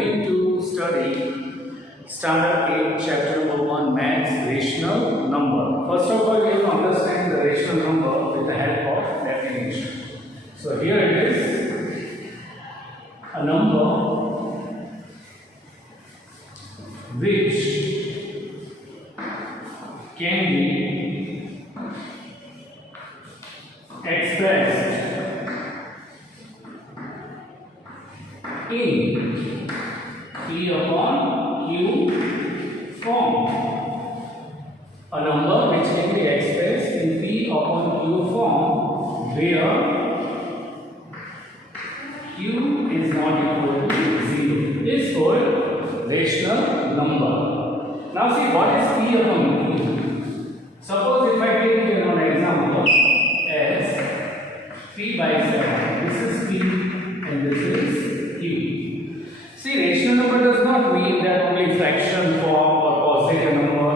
going to study Standard 8, Chapter number 1, Maths, Rational Number. First of all, we have to understand the rational number with the help of definition. So here it is, a number which can be expressed in P upon Q form. A number which can be expressed in P upon Q form where Q is not equal to 0 is called rational number. Now see, what is P upon Q? Suppose if I take here an example as P by 7. This is P and this is Q. See, rational number does not mean that only fraction form or positive number.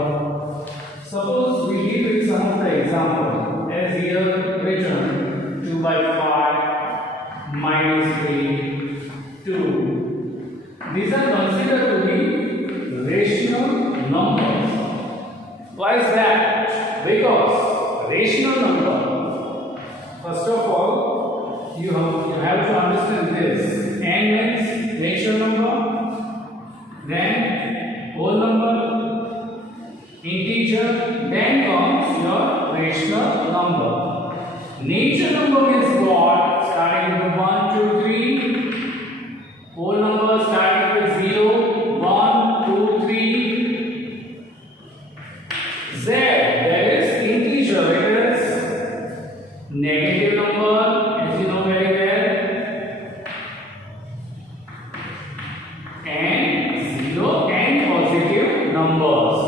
Suppose we deal with some of the example as here written 2 by 5 minus 3 2. These are considered to be rational numbers. Why is that? Because rational number, first of all, you have to understand this. N means rational number, then whole number, integer, then comes your rational number. Natural number means what? Starting with 1, 2, 3. Whole number starting with 0, 1, 2, 3. Z, that is integer, it is negative number, as you know very well, and 0 and positive numbers.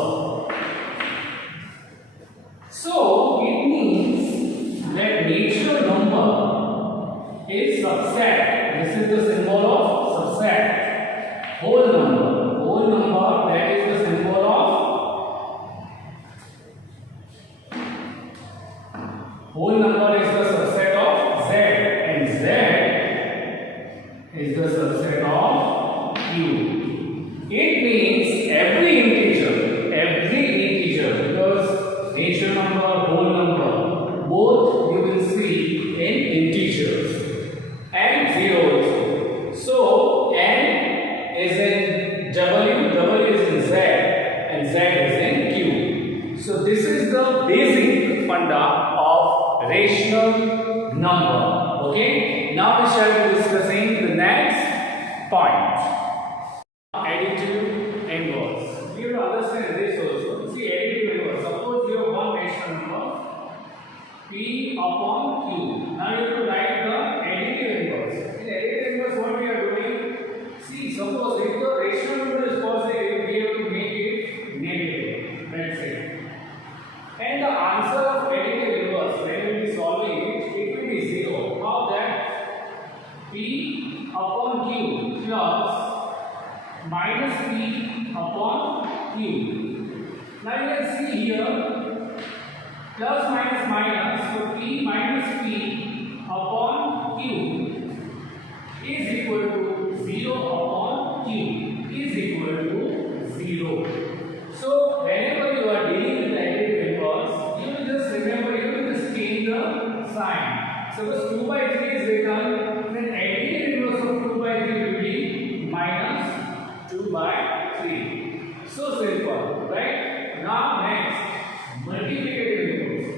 So it means that natural number is subset. This is the symbol of subset. Whole number, that is the symbol of whole number is the subset of Z, and Z is the subset of Q. It means every integer, because natural number, whole number, both you will see in integers and 0 also. So N is in W is in Z, and Z is in Q. So this is the basic funda of rational number. Okay, now we shall be discussing the next point. Additive inverse. You have to understand this also. See, additive inverse. Suppose you have one rational number P upon Q. Now you have to write the additive inverse. In additive inverse, what we are doing? See, suppose if the rational number is positive, we have to make it negative. That's it. And the answer of additive inverse, when we will be solving it will be 0. How that? P upon Q plus minus P upon Q. Now you can see here plus minus, so P minus P upon Q is equal to 0 upon Q is equal to 0. So whenever you are dealing with additive inverse, you will just remember, you will just change the sign. Suppose 2 by 3 is written, then additive inverse of 2 by 3 will be minus 2 by 3. So simple, right? Now next, multiplicative inverse.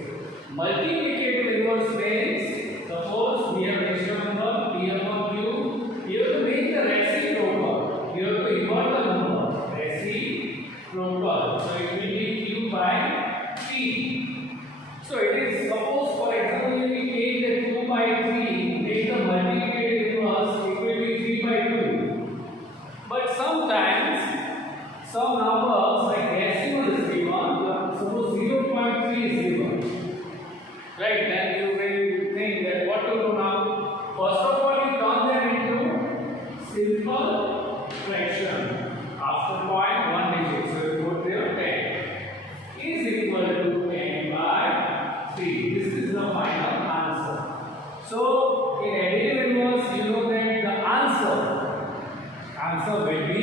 Multiplicative inverse means, suppose we have rational number P upon Q, you have to make the reciprocal. You have to invert the number. Reciprocal. So it will be Q by P. So it is, suppose for example, if we take the 2 by 3, make the multiplicative inverse, it will be 3 by 2. But sometimes, some numbers like decimal is given, suppose 0.3 is given. Right, then you will think that what to do now? First of all, you turn them into simple fraction. After point, 1 digit, so you put there 10 is equal to 10 by 3. This is the final answer. So in additive inverse, you know that the answer will be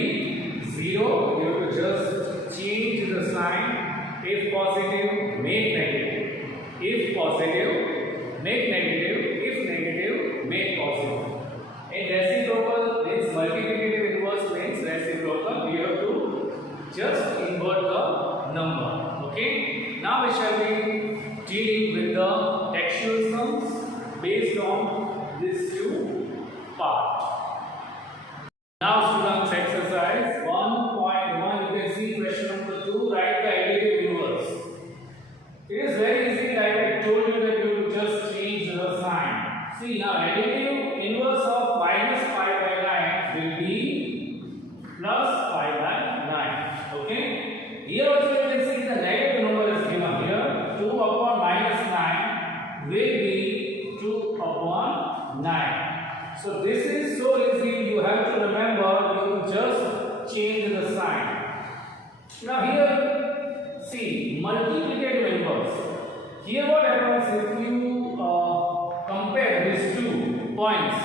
Here also you can see the negative number is given here. 2 upon minus 9 will be 2 upon 9. So this is so easy. You have to remember. You just change the sign. Now here, see multiplicative inverse. Here what happens if you compare these 2 points?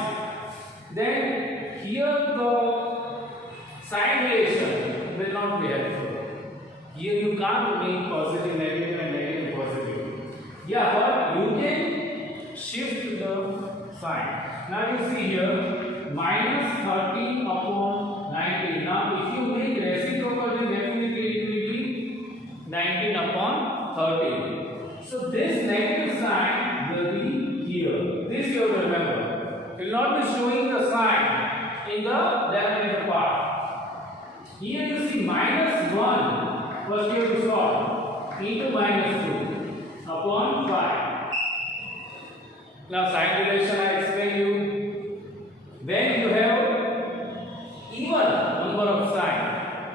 Then here the sign relation will not be helpful. Here you can't make positive negative and negative positive. Yeah, but you can shift the sign. Now you see here minus 30 upon 19. Now if you make reciprocal, then definitely it will be 19 upon 30. So this negative sign will be here. This you have to remember. It will not be showing the sign in the left-hand part. Here you see minus 1. First you have to solve into minus 2 upon 5. Now sign relation I explain you. When you have even number of sign,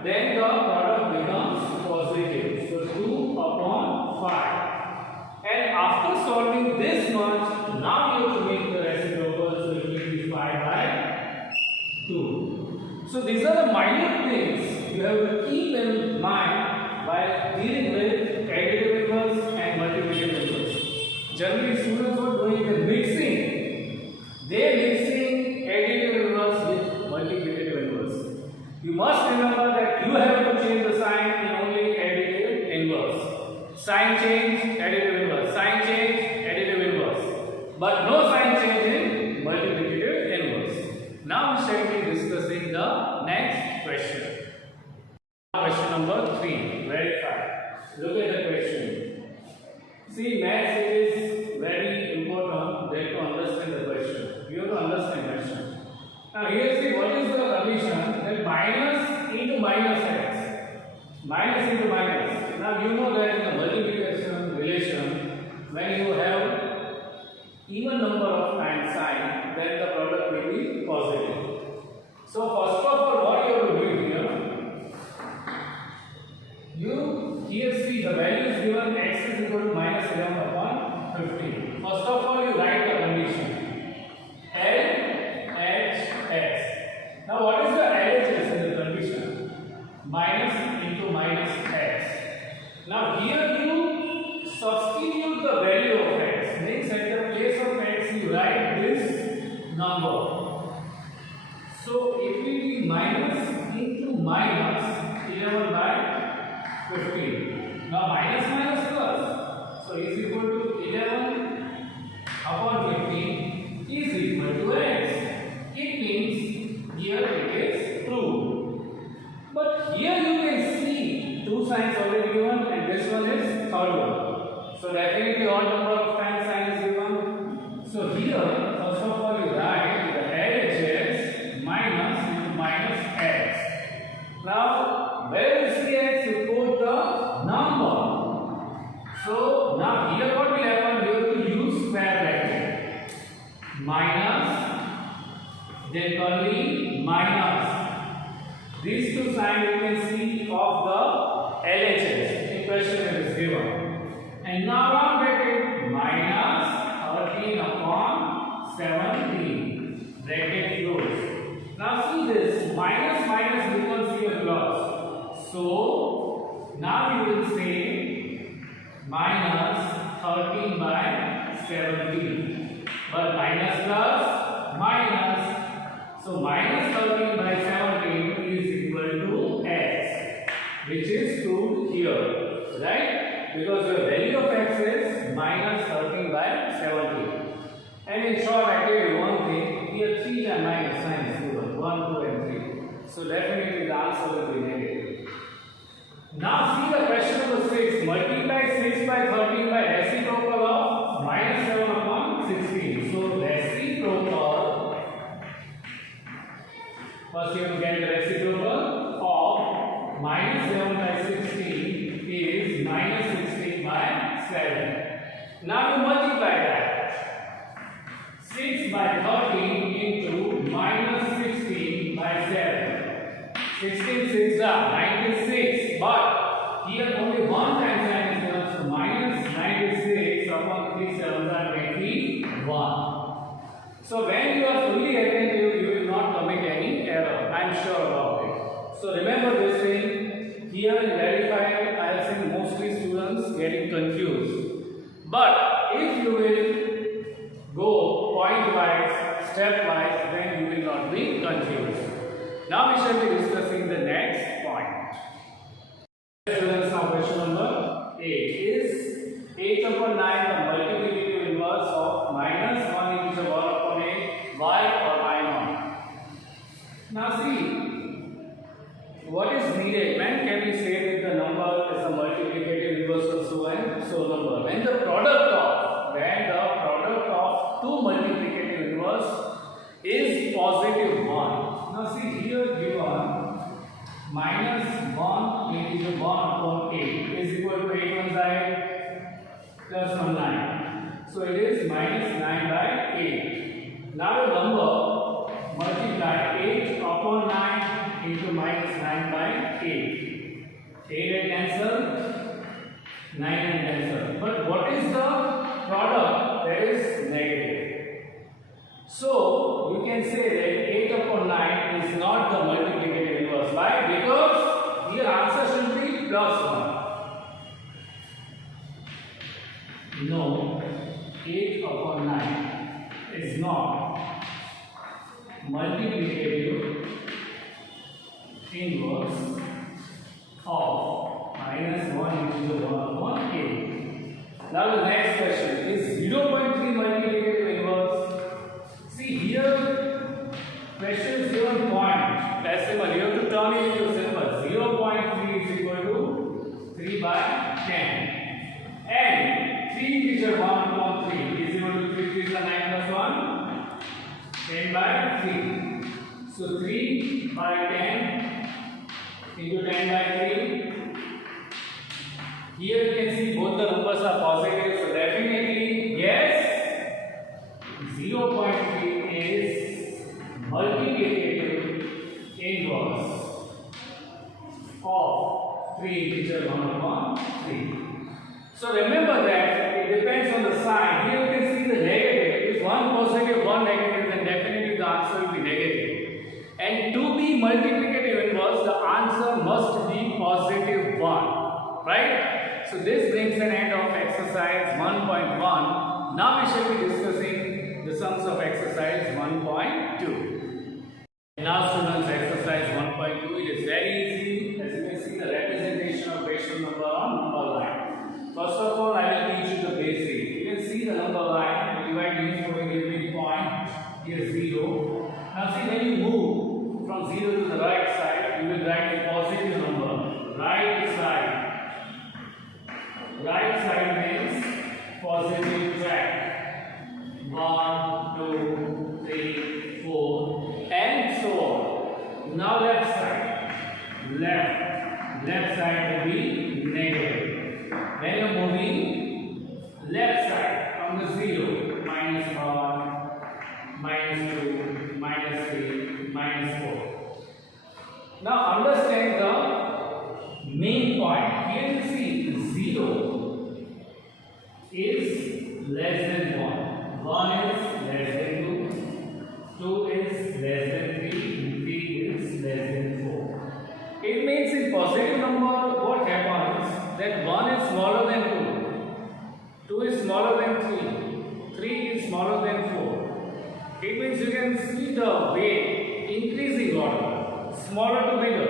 then the product becomes positive. So 2 upon 5. And after solving this much, now you have to make the reciprocal, so it will be 5 by 2. So these are the minor things you have to keep in mind while dealing with additive inverse and multiplicative inverse. Generally students are doing the mixing. They are mixing additive inverse with multiplicative inverse. You must remember that you have to change the sign in only additive inverse. Sign change, additive inverse. Sign change, additive inverse. But no sign change in multiplicative inverse. Now we shall be discussing the next question. Question number 3. Verify. Look at the question. See, maths is very important then to understand the question. You have to understand the question. Now here see what is the condition that minus into minus x. Minus into minus. Now you know that in the multiplication relation, when you have even number of times sign, then the product will be positive. So first of all, what you have to do here, you here see the value is given x is equal to minus 11 upon 15. First of all, you write the condition LHS. Now what is the LHS in the condition? Minus into minus x. Now here you substitute the value of x. Means at the place of x you write this number. So it will be minus into minus 11 by 15. Now minus minus plus. So is equal to 11 upon 15 is equal to x. It means here it is true. But here you can see 2 signs already given and this one is third one. So definitely odd number of times sign is given. So here first of all you write the LHS minus into minus x. Now where you see x you put the number. So now here what will happen? You have to use square bracket. Minus, then curly minus. These 2 signs you can see of the LHS. In question it is given. And now round bracket minus 13 upon 17. Bracket close. Now see this minus minus becomes here plus. So now you will say minus 13 by 17. But minus plus minus. So minus 13 by 17 is equal to x, which is true here, right? Because your value of x is minus 13 by 17. And in short, I tell you one thing, here 3 and minus sign is given, 1, 2 and 3. So definitely the answer will be negative. Now see the question number 6. Multiply 6 by 13 by reciprocal of minus 7 upon 16. So reciprocal, first you have to get the reciprocal of minus 7 by 16 is minus 16 by 7. Now you multiply that. 6 by 13 into minus 16 by 7. 16 6 are 96, but So when you are fully attentive, you will not commit any error. I am sure about it. So remember this thing. Here in verifier, I have seen mostly students getting confused. But if you will go point-wise, step-wise, then you will not be confused. Now we shall be discussing the next point. Students, now question number 8 is 8 upon 9 the multiplicative inverse of minus 1 into 1 upon 8 y or y naught. Now see, what is needed? When can we say that the number is a multiplicative inverse of so and so number? When the product of two multiplicative inverse is positive 1. Now see here given minus 1 into 1 upon 8 is equal to 8 one side plus 1 9. So it is minus 9 by 8. Now the number multiply 8 upon 9 into minus 9 by 8. 8 and cancel, 9 and cancel. But what is the product? That is negative. So you can say that 8 upon 9 is not the multiplicative inverse. Why? Because here answer should be plus 1. No, 8 upon 9 is not multiplicative inverse of minus 1 into 1 upon 8. Now the next question is 0.3 multiplicative inverse. See here, question is given point, decimal, you have to turn it into symbol. 0.3 is equal to 3 by 10. And 3 integer 1 upon 3 is equal to 3 is the 9 plus 1, 10 by 3. So 3 by 10 into 10 by 3. Here you can see both the numbers are positive, so definitely yes, 0.3 is multiplicative inverse of 3 integer 1 upon 3. So remember that it depends on the sign. Here you can see the negative. If one positive, one negative, then definitely the answer will be negative. And to be multiplicative inverse, the answer must be positive 1. Right? So this brings an end of exercise 1.1. Now we shall be discussing the sums of exercise 1.2. Now students, exercise 1.2, it is very easy. As you can see, the representation of rational number on number line. First of all, I will teach you the basic. You can see the number line, divide each by giving point, here 0. Now see, when you move from 0 to the right side, you will write a positive number. Right side. Right side means positive track. 1, 2, 3, 4, and so on. Now left side. Left side will be negative. When you are moving left side from the 0, minus 1, minus 2, minus 3, minus 4. Now understand the main point. Here you see 0 is less than 1. 1 is less than 2. 2 is less than 3. 3 is less than 4. It means in positive number, what happens? That 1 is smaller than 2. 2 is smaller than 3. 3 is smaller than 4. It means you can see the way increasing order, smaller to bigger.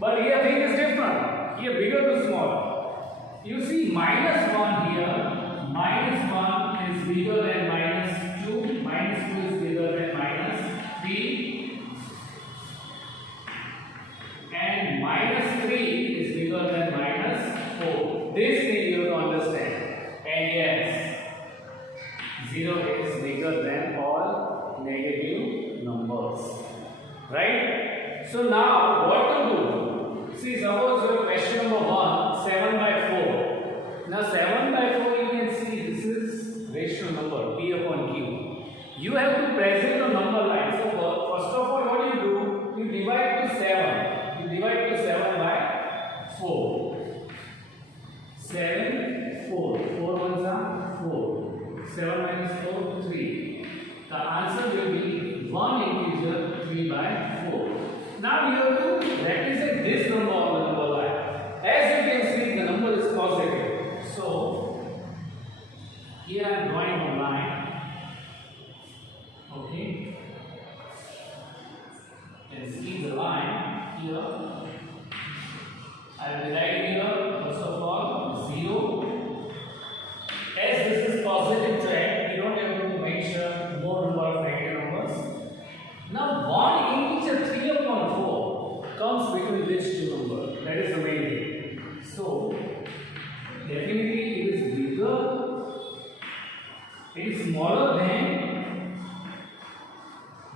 But here thing is different. Here bigger to smaller. You see minus 1 here. Minus 1 is bigger than minus 2. Minus 2 is bigger than minus 3. And minus 3 is bigger than minus 4. This thing you have to understand. And yes, 0 is bigger than all negative numbers. Right? So now what to do? See, suppose your question number 1, 7 by 4. Now 7 by 4 you can see this is rational number P upon Q. You have to present a number line. So first of all, what do you do? You divide to 7. You divide to 7 by 4. 7, 4. 4 ones are 4. 7 minus 4, 3. The answer I will write here first of all 0. As this is positive track, we don't have to mention more number of negative numbers. Now 1 integer 3 upon 4 comes between which two numbers? That is the main thing. So definitely it is bigger. It is smaller than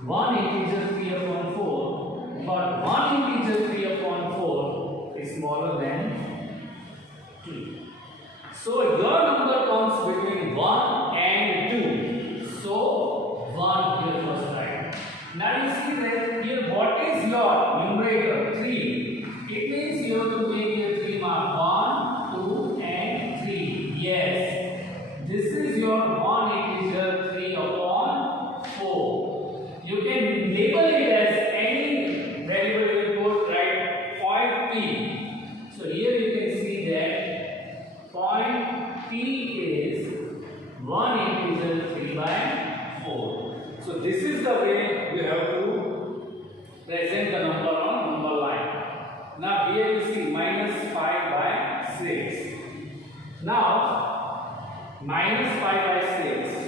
1 integer 3 upon 4, but 1 integer 3 upon 4 is smaller than 2. So your number comes between 1 and 2. So 1 here first right. Now you see that here what is your numerator? 3. It means you have to make here 3 mark 1, 2 and 3. Yes. This is your 1 integer 3 upon 4. You can label it as any variable you put, right? Point P. So here you can see that point P is 1 integer 3 by 4. So this is the way you have to present the number on number line. Now here you see minus 5 by 6. Now minus 5 by 6.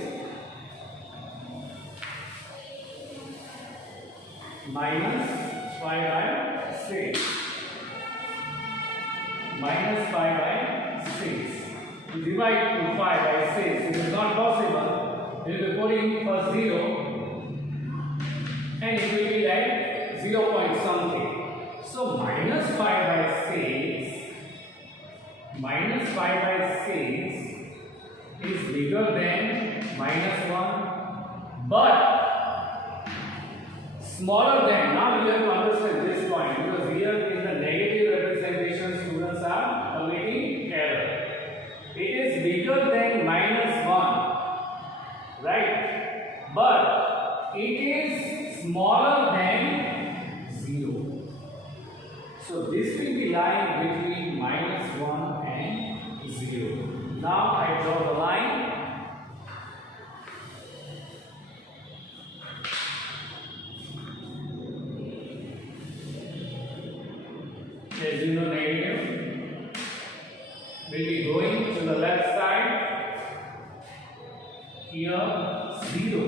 Minus 5 by 6. Minus 5 by 6. To divide to 5 by 6, it is not possible. You will be putting first 0 and it will be like 0 point something. So minus 5 by 6, minus 5 by 6 is bigger than minus 1, but smaller than. Now you have to understand this point, because here in the negative representation students are committing error. It is bigger than minus 1, right? But it is smaller than 0. So this will be lying between minus 1 and 0. Now I draw the line. As you know, negative will be going to the left side. Here 0.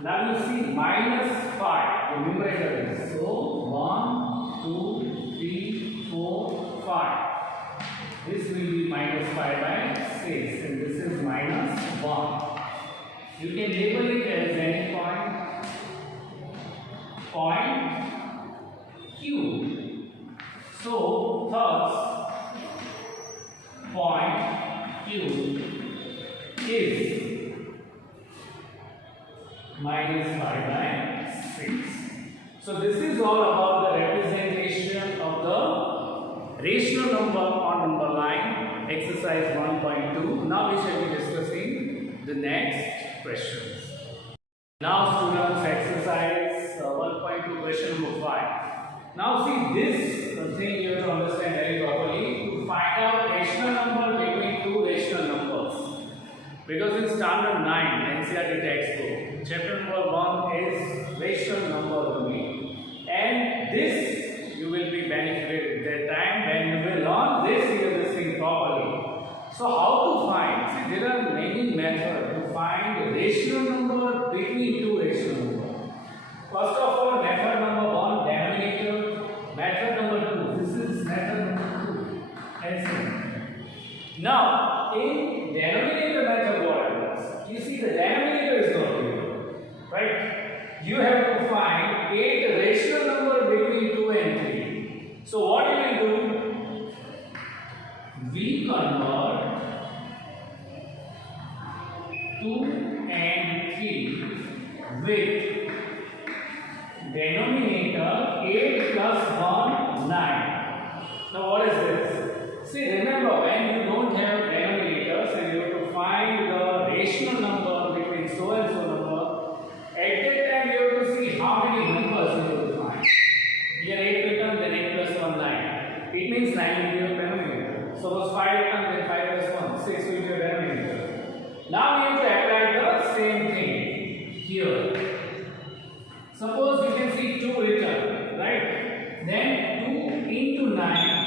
Now you see minus 5, the numerator is. So 1, 2, 3, 4, 5. This will be minus 5 by 6 and this is minus 1. You can label it as any point Q. So thus point Q is minus 5 by 6. So this is all about the representation of the rational number on number line, exercise 1.2. Now we shall be discussing the next questions. Now students, exercise 1.2, question number 5. Now see, this thing you have to understand very properly to find out rational number between two rational numbers. Because in standard 9 NCERT textbook, chapter number 1 is rational number only, and this you will be benefited at that time when you will learn this thing properly. So how to find? See, there are many methods to find rational number between two rational numbers. First of all, method number 1, denominator. Method number 2, this is method number 2, LCM. Now, in denominator method, what happens? You see, the denominator is not here, right? You have to find 8 rational number between 2 and 3. So, what you will do? We convert 2 and 3 with denominator 8 plus 1, 9. Now what is this? See, remember, when you don't have denominators and you have to find the rational number between so and so number, at that time you have to see how many numbers you have to find. Here 8 will come, then 8 plus 1, 9. It means 9 will be your denominator. Suppose 5 will come, then 5 plus 1, 6 will be your denominator. Now we have to apply the same thing here. Suppose you can see 2 written, right? Then 2 into 9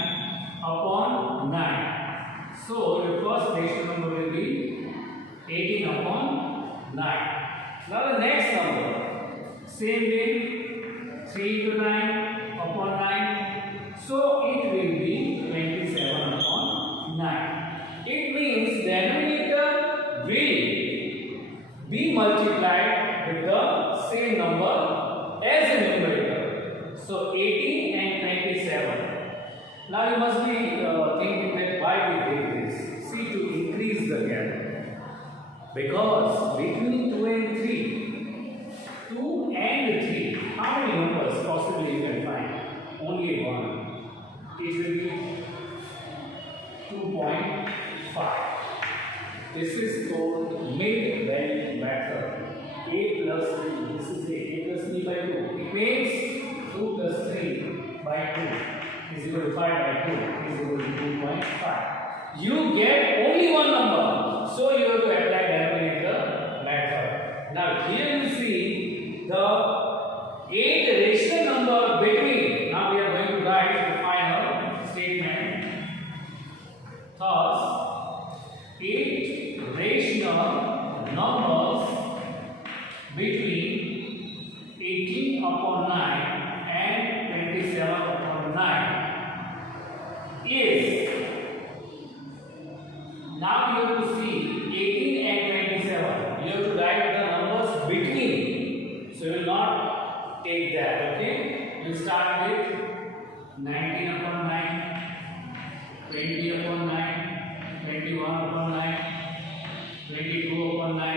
first rational number will be 18 upon 9. Now the next number, same way, 3 into 9 upon 9. So it will be 27 upon 9. It means denominator will be multiplied with the same number as the numerator. So 18 and 27. Now you must be thinking that why we did this. See, to increase the gap. Because between 2 and 3, 2 and 3, how many numbers possibly you can find? Only one. It will be 2.5. This is called mid-value method. A plus 3. This is A plus 3 by 2. It means 2 plus 3 by 2 is equal to 5 by 2 is equal to 2.5. You get only one number. So you have to apply denominator method. Now here you see the 8 rational number between. Now we are going to write the final statement. Thus, 8 rational numbers between 18 upon 9 and 27 upon 9 is. Now you have to see 18 and 27. You have to write the numbers between. So you will not take that. Okay? You start with 19 upon 9, 20 upon 9, 21 upon 9, 22 upon 9,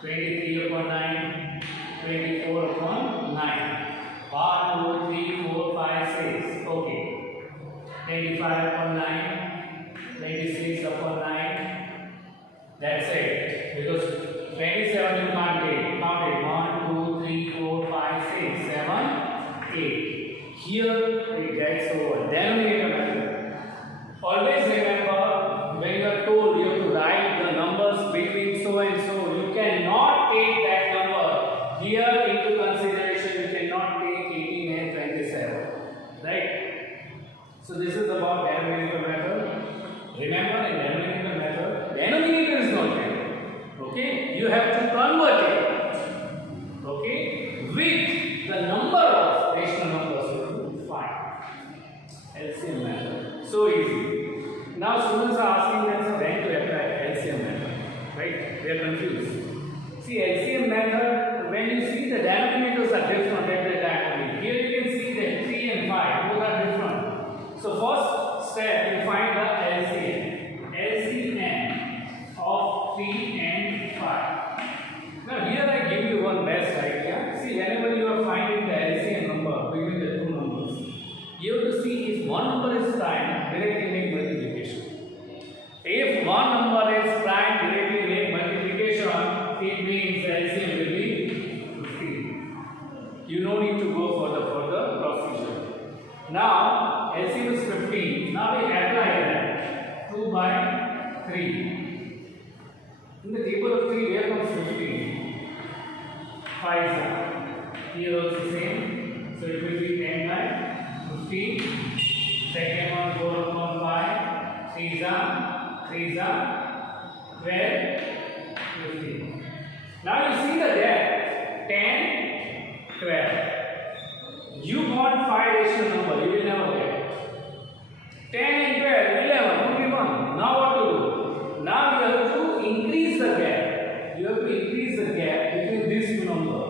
23 upon 9, 24 upon 9. 1, 2, 3, 4, 5, 6. Okay. 25 upon 9. 26 upon 9. That's it. Because 27 you can't take. Count it. 1, 2, 3, 4, 5, 6, 7, 8. Here it gets over. Denominator method. Always remember when you are told you have to write the numbers between so and so, you cannot take that number here into consideration. You cannot take 18 and 27. Right? So this is about denominator method. Remember, in denominator method, denominator is not there. Okay? You have to convert it. Okay? With the number of rational numbers you find. LCM method. So easy. Now students are asking themselves when to apply LCM method. Right? They are confused. See, LCM method, when you see the denominators are different at the time. Here you can see that 3 and 5, both are different. So first step, you find the LCM. LCM of 3 and 5. Now here I give you one best idea. See, whenever you are finding the LCM number between the two numbers, you have to see if one number is prime, directly make multiplication. If one number is prime, directly make multiplication, it means the LCM will be 15. You don't need to go for the further procedure. Now LCM is 15. Now we apply that 2 by 3. In the table of 3, where comes 15? 5. Here also same. So it will be 10 by 15. Second one 4 upon 5. 3 is 12, 15. Now you see the gap 10, 12. You want 5 rational number, you will never get. 10 and 12, 11, only one. Now what to do? Now you have to increase the gap. You have to increase the gap between these two numbers.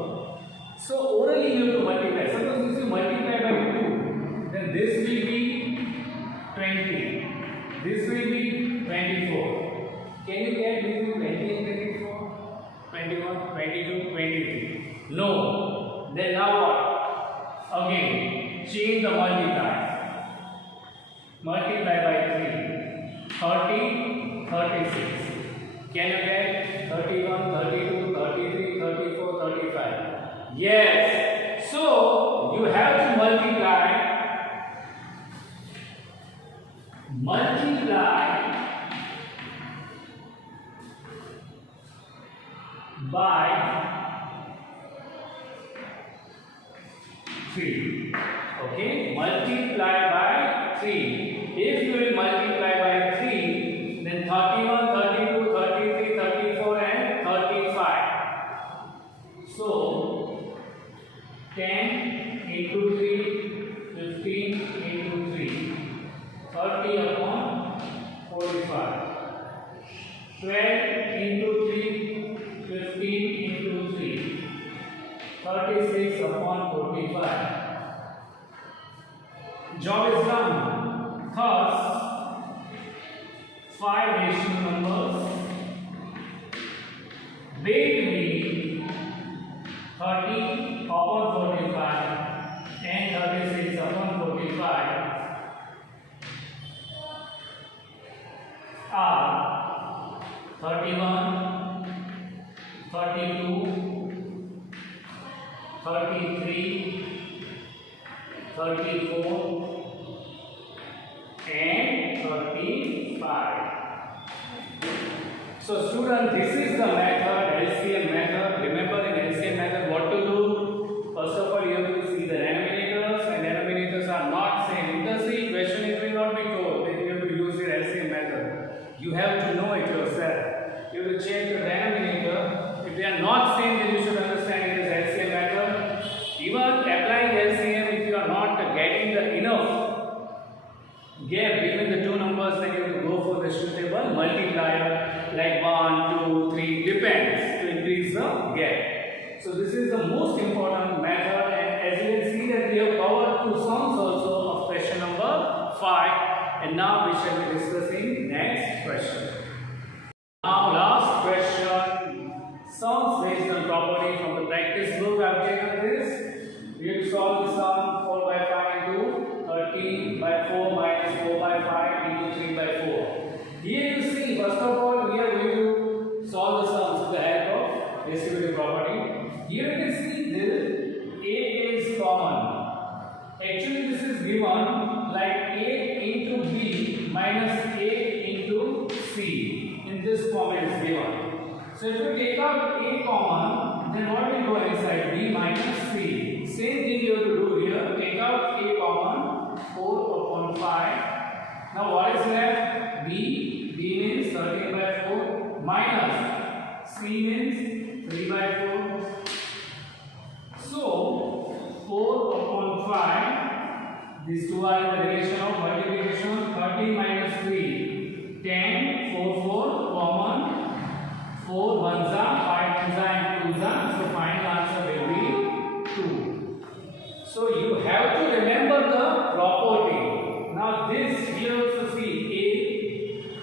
So orally you have to multiply. Suppose if you multiply by 2, then this will be 20. This will be 24. Can you get between 20 and 24? 21, 22, 23. No. Then now what? Again, change the multiply. Multiply by 3. 30, 36. Can you get 31, 32, 33, 34, 35? Yes. So you have to multiply by 3. Okay, multiply by 3. If you will multiply by 3, Thus, 5 rational numbers between 30 upon 45 and 36 upon 45 are 31, 32, 33, 34 and 35. So student, this is the method, LCM method. Remember in LCM method what to do? First of all, you have to see the denominators, and denominators are not same. In the C question it will not be told that you have to use the LCM method. You have to know it yourself. You have to check the denominator. If they are not same, then you should understand it is LCM method. Even applying LCM, if you are not getting the enough gap between the two numbers, then you have to go for the suitable multiplier like 1, 2, 3, depends, to increase the gap. So this is the most important method, and as you can see that we have covered two sums also of question number 5, and now we shall be discussing next question. Now last question, sums based on property from the practice book. I have taken this. We have to solve the sum 4 by 5 into 13 by 4 minus 4 by 5 into 3 by 4. Here you see, first of all, we are going to solve the sums with the help of distributive property. Here you can see this A is common. Actually, this is given like A into B minus A into C. In this form it is given. So if you take out A common, then what will go inside? B minus C. Same thing you have to do here. Take out A common, 4 upon 5. Now what is left? B. B means 13 by 4 minus C means 3 by 4. So 4 upon 5. These two are in the direction of multiplication. 13 minus 3. 10. 4 4 common. 4 1s are 5 2s are and 2s are. So final answer will be 2. So you have to remember the property. Now this here also see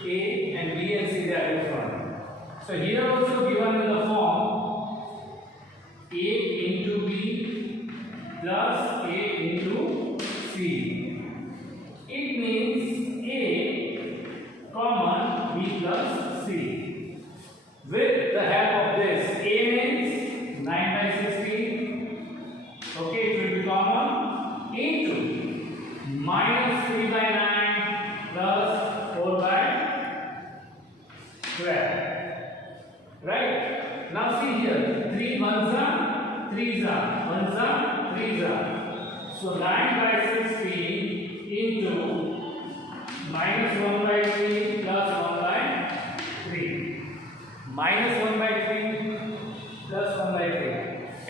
A and B and C, they are different. So here also given in the form A into B plus A into C. It means A common B plus C. With the help of this, A means 9 by 16. Okay, it will be common into minus 3 by 9 plus 4 by 12. Right? Now see here, 3 1s are 3s are, 1s are 3s are. So 9 by 16 into minus 1 by 3 plus 1 by 3. Minus 1 by 3 plus 1 by 3.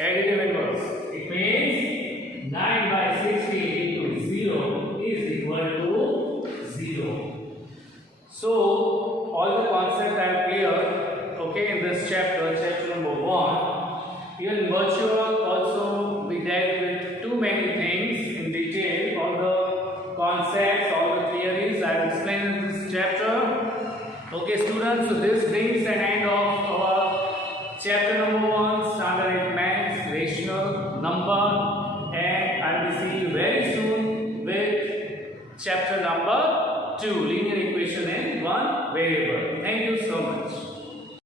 Additive inverse. It means 9 by 16 into 0 is equal to 0. So all the concepts are clear. Okay, in this chapter, chapter number 1. Here in virtual also we dealt with too many things in detail. All the concepts, all the theories I have explained in this chapter. Okay students, so this brings an end of our chapter number 1, standard 8 maths, rational number, and I will see you very soon with chapter number 2, linear equation